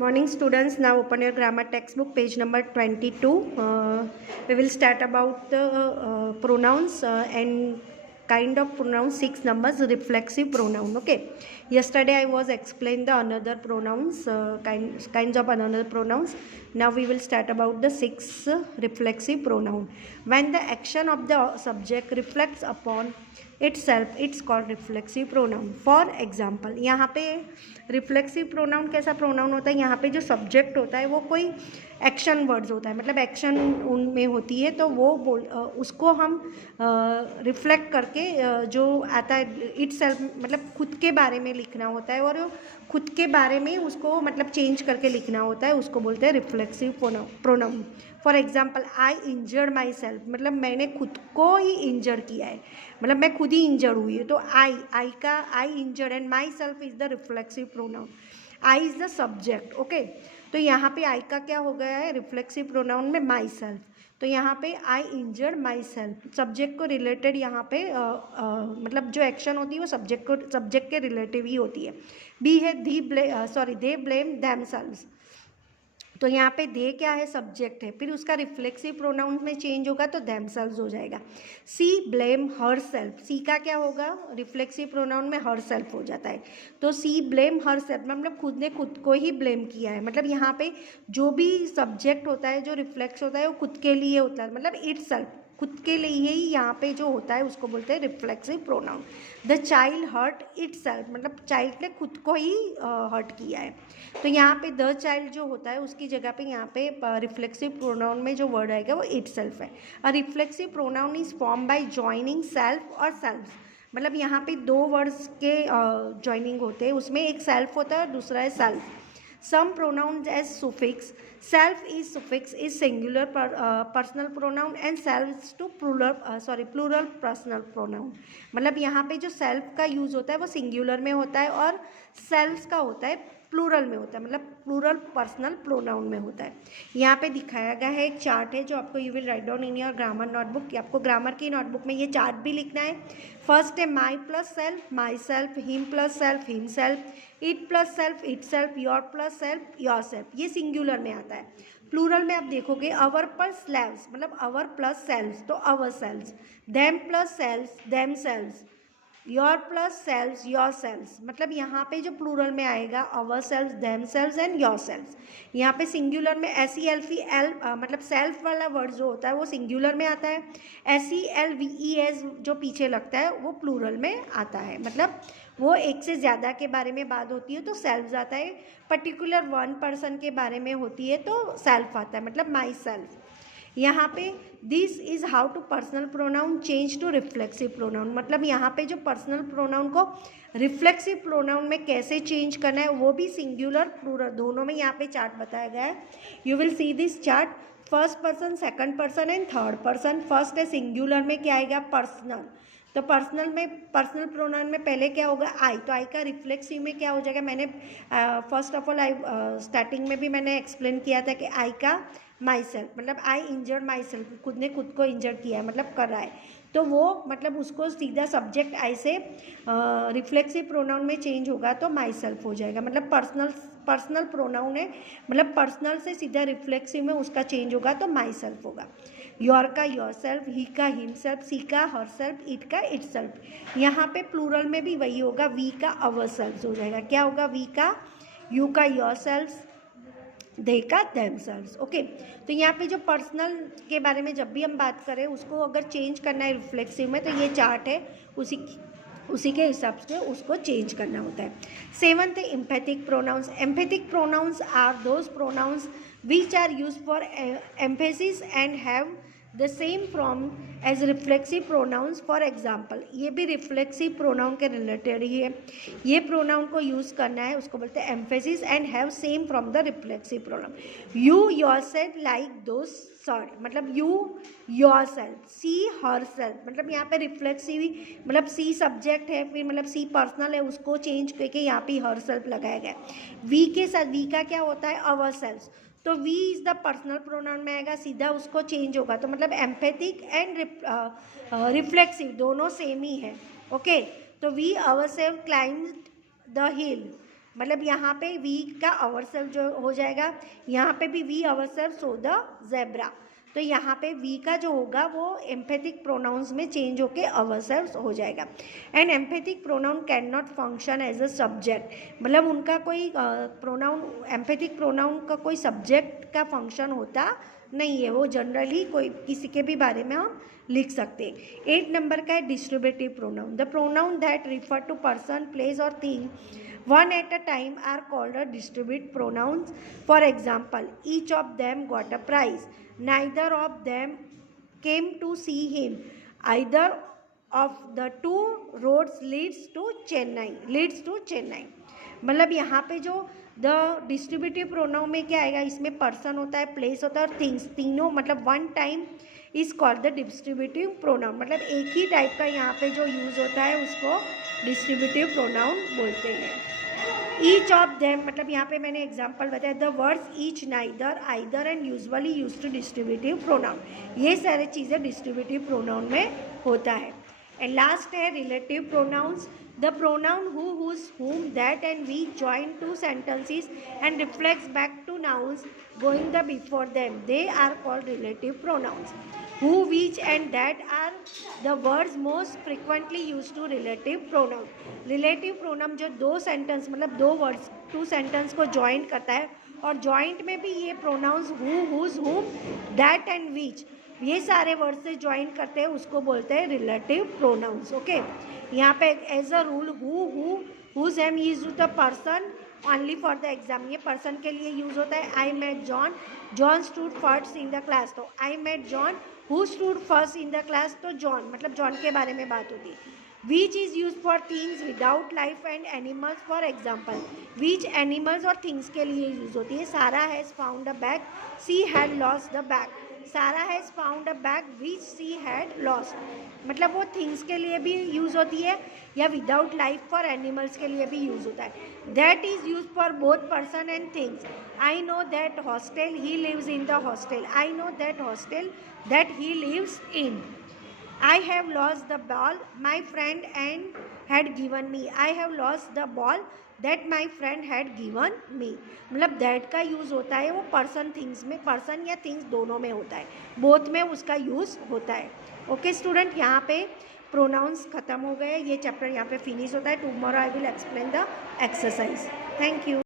Morning students, now open your grammar textbook, page number 22. We will start about the pronouns and kind of pronouns, 6 numbers, reflexive pronoun. Okay, yesterday I was explained the another pronouns, kinds of another pronouns. Now we will start about the 6 reflexive pronoun. When the action of the subject reflects upon itself, it's called reflexive pronoun. For example, यहाँ पे reflexive pronoun कैसा pronoun होता है, यहाँ पे जो subject होता है वो कोई एक्शन वर्ड्स होता है, मतलब एक्शन उनमें होती है, तो वो उसको हम रिफ्लेक्ट करके जो आता है इट सेल्फ, मतलब खुद के बारे में लिखना होता है, और खुद के बारे में उसको मतलब चेंज करके लिखना होता है, उसको बोलते हैं reflexive pronoun. For example, I injured my self, मतलब मैंने खुद को ही इंजर किया है, मतलब मैं खुद ही इंजर हुई है, तो आई का I injured and myself is the reflexive pronoun. I is the subject. Okay, तो यहाँ पे आई का क्या हो गया है रिफ्लेक्सिव प्रोनाउन में माई सेल्फ. तो यहाँ पे आई इंजर्ड माई सेल्फ, सब्जेक्ट को रिलेटेड यहाँ पे मतलब जो एक्शन होती है वो सब्जेक्ट के रिलेटिव ही होती है. बी है दे ब्लेम देमसेल्व्स, तो यहाँ पे दे क्या है सब्जेक्ट है, फिर उसका रिफ्लेक्सिव प्रोनाउन में चेंज होगा तो देमसेल्व्स हो जाएगा. सी ब्लेम हर सेल्फ, सी का क्या होगा रिफ्लेक्सिव प्रोनाउन में हर सेल्फ हो जाता है, तो सी ब्लेम हर सेल्फ, मतलब खुद ने खुद को ही ब्लेम किया है, मतलब यहाँ पे जो भी सब्जेक्ट होता है जो रिफ्लेक्स होता है वो खुद के लिए होता है, मतलब इट सेल्फ खुद के लिए ही यहाँ पे जो होता है उसको बोलते हैं reflexive pronoun. The child hurt itself, मतलब चाइल्ड ने खुद को ही हर्ट किया है, तो यहाँ पे द चाइल्ड जो होता है उसकी जगह पे यहाँ पे रिफ्लेक्सिव प्रोनाउन में जो वर्ड आएगा वो इट सेल्फ है. A reflexive pronoun is form by joining self और सेल्फ, मतलब यहाँ पे दो वर्ड्स के जॉइनिंग होते हैं, उसमें एक सेल्फ होता है और दूसरा है self. Some pronouns as suffix. Self is suffix is singular personal pronoun and self to plural personal pronoun. मतलब यहाँ पे जो self का यूज़ होता है वो singular में होता है और selves का होता है प्लूरल में होता है, मतलब प्लूरल पर्सनल प्रोनाउन में होता है. यहाँ पे दिखाया गया है एक चार्ट है जो आपको you will write down in your grammar notebook, आपको ग्रामर की नोटबुक में ये चार्ट भी लिखना है. फर्स्ट है माई plus self my self, him plus self him self, it plus self it self, your plus self your self, ये singular में आता है. प्लूरल में आप देखोगे अवर प्लस स्लैव्स, मतलब अवर प्लस सेल्व्स तो our selves, them plus selves them selves, your plus selves your selves, मतलब यहाँ पे जो प्लूरल में आएगा our selves them selves and your selves. यहाँ पे सिंगुलर में S E L F L मतलब सेल्फ वाला वर्ड जो होता है वो सिंगुलर में आता है, S E L V E S जो पीछे लगता है वो प्लूरल में आता है, मतलब वो एक से ज़्यादा के बारे में बात होती है तो सेल्व्स आता है, पर्टिकुलर वन पर्सन के बारे में होती है तो सेल्फ आता है, मतलब माई सेल्फ. यहाँ पे this is how to personal pronoun change to reflexive pronoun, मतलब यहाँ पे जो पर्सनल प्रोनाउन को रिफ्लेक्सिव प्रोनाउन में कैसे चेंज करना है वो भी सिंगुलर प्लूरल दोनों में यहाँ पे चार्ट बताया गया है. You will see this chart, first person second person and third person. First है सिंगुलर में क्या आएगा पर्सनल, तो पर्सनल प्रोनाउन में पहले क्या होगा आई, तो आई का रिफ्लेक्सिव में क्या हो जाएगा, मैंने फर्स्ट ऑफ ऑल स्टार्टिंग में भी मैंने एक्सप्लेन किया था कि आई का माई सेल्फ, मतलब आई इंजर्ड माई सेल्फ, खुद ने खुद को इंजर किया है मतलब कर रहा है, तो वो मतलब उसको सीधा सब्जेक्ट आई से रिफ्लेक्सिव प्रोनाउन में चेंज होगा तो माई सेल्फ हो जाएगा, मतलब पर्सनल प्रोनाउन है, मतलब पर्सनल से सीधा रिफ्लेक्सिव में उसका चेंज होगा तो माई सेल्फ होगा. योर का योर सेल्फ, ही का हिम सेल्फ, सी का हर सेल्फ, इट का इट सेल्फ. यहाँ पे प्लूरल में भी वही होगा, वी का अवर सेल्फ हो जाएगा, क्या होगा वी का यू का योर सेल्फ, दे का देमसेल्व्स. ओके, तो यहाँ पे जो पर्सनल के बारे में जब भी हम बात करें उसको अगर चेंज करना है रिफ्लेक्सिव में तो ये चार्ट है उसी के हिसाब से उसको चेंज करना होता है. Seventh emphatic pronouns. Emphatic pronouns are those pronouns which are used for emphasis and have the same form as reflexive pronouns. For example, ये भी रिफ्लेक्सिव प्रोनाउन के रिलेटेड ही है, ये प्रोनाउन को यूज़ करना है उसको बोलते हैं emphasis and have same from the reflexive pronoun. You your self like those sorry, मतलब you your self, she her self, मतलब यहाँ पे रिफ्लेक्सिव ही, मतलब सी सब्जेक्ट है फिर मतलब सी पर्सनल है उसको चेंज करके यहाँ पे हर सेल्फ लगाया गया. वी के साथ वी का क्या होता है अवर सेल्फ, तो we is the personal pronoun में आएगा सीधा उसको चेंज होगा, तो मतलब एम्पैथिक एंड रिफ्लेक्सिव दोनों सेम ही है. ओके, तो we ourself climbed the hill, मतलब यहाँ पे वी का अवरसेल्फ जो हो जाएगा, यहाँ पे भी we ourself so the zebra. तो यहाँ पे वी का जो होगा वो एम्फेथिक प्रोनाउंस में चेंज होके अवरसेल्फ हो जाएगा। And emphatic pronoun can not function as a subject, मतलब उनका कोई प्रोनाउन, एम्फेथिक प्रोनाउन का कोई सब्जेक्ट का फंक्शन होता नहीं है, वो जनरली कोई किसी के भी बारे में हम लिख सकते हैं। 8 नंबर का है distributive pronoun. The pronoun that refer to person, place और thing one at a time are called a distributive pronouns. For example, each of them got a prize, neither of them came to see him, either of the two roads leads to Chennai। मतलब यहाँ पे जो the distributive pronoun में क्या आएगा, इसमें person होता है, प्लेस होता है और थिंग्स, तीनों मतलब one time is called the distributive pronoun. मतलब एक ही टाइप का यहाँ पे जो यूज़ होता है उसको डिस्ट्रीब्यूटिव प्रोनाउन बोलते हैं। ईच ऑफ देम, मतलब यहाँ पे मैंने एग्जांपल बताया, the words each, neither, either and usually used to distributive pronoun, ये सारी चीज़ें डिस्ट्रीब्यूटिव प्रोनाउन में होता है। एंड लास्ट है relative pronouns. The pronoun who, whose, whom, that and which join two sentences and reflects back to nouns going the before them, they are called relative pronouns. Who, which and that are the words most frequently used to relative pronoun. relative pronoun जो दो sentence, मतलब दो words, two sentence को joint करता है, और joint में भी ये pronouns who, whose, whom, that and which, ये सारे वर्ड से ज्वाइन करते हैं, उसको बोलते हैं रिलेटिव प्रोनाउंस। ओके, यहाँ पे as a rule who, whose whom use the person only for the exam, ये पर्सन के लिए यूज होता है। I met John, John stood first in the class, तो I met John who stood first in the class, तो John मतलब John के बारे में बात होती है। Which is use for things without life and animals, for example which animals और थिंग्स के लिए यूज होती है। Sarah has found a bag, she had lost the bag, Sarah has found a bag which she had lost, मतलब वो things के लिए भी यूज़ होती है, या विदाउट लाइफ फॉर एनिमल्स के लिए भी यूज़ होता है। That is use for both person and things. I know that hostel, he lives in the hostel, I know that hostel that he lives in. I have lost the ball my friend and had given me, I have lost the ball that my friend had given me। मतलब that का use होता है वो person things में, person या things दोनों में होता है, बोथ में उसका यूज़ होता है। ओके स्टूडेंट, यहाँ पे प्रोनाउंस ख़त्म हो गए, ये चैप्टर यहाँ पे फिनिश होता है। Tomorrow I will explain the exercise. Thank you.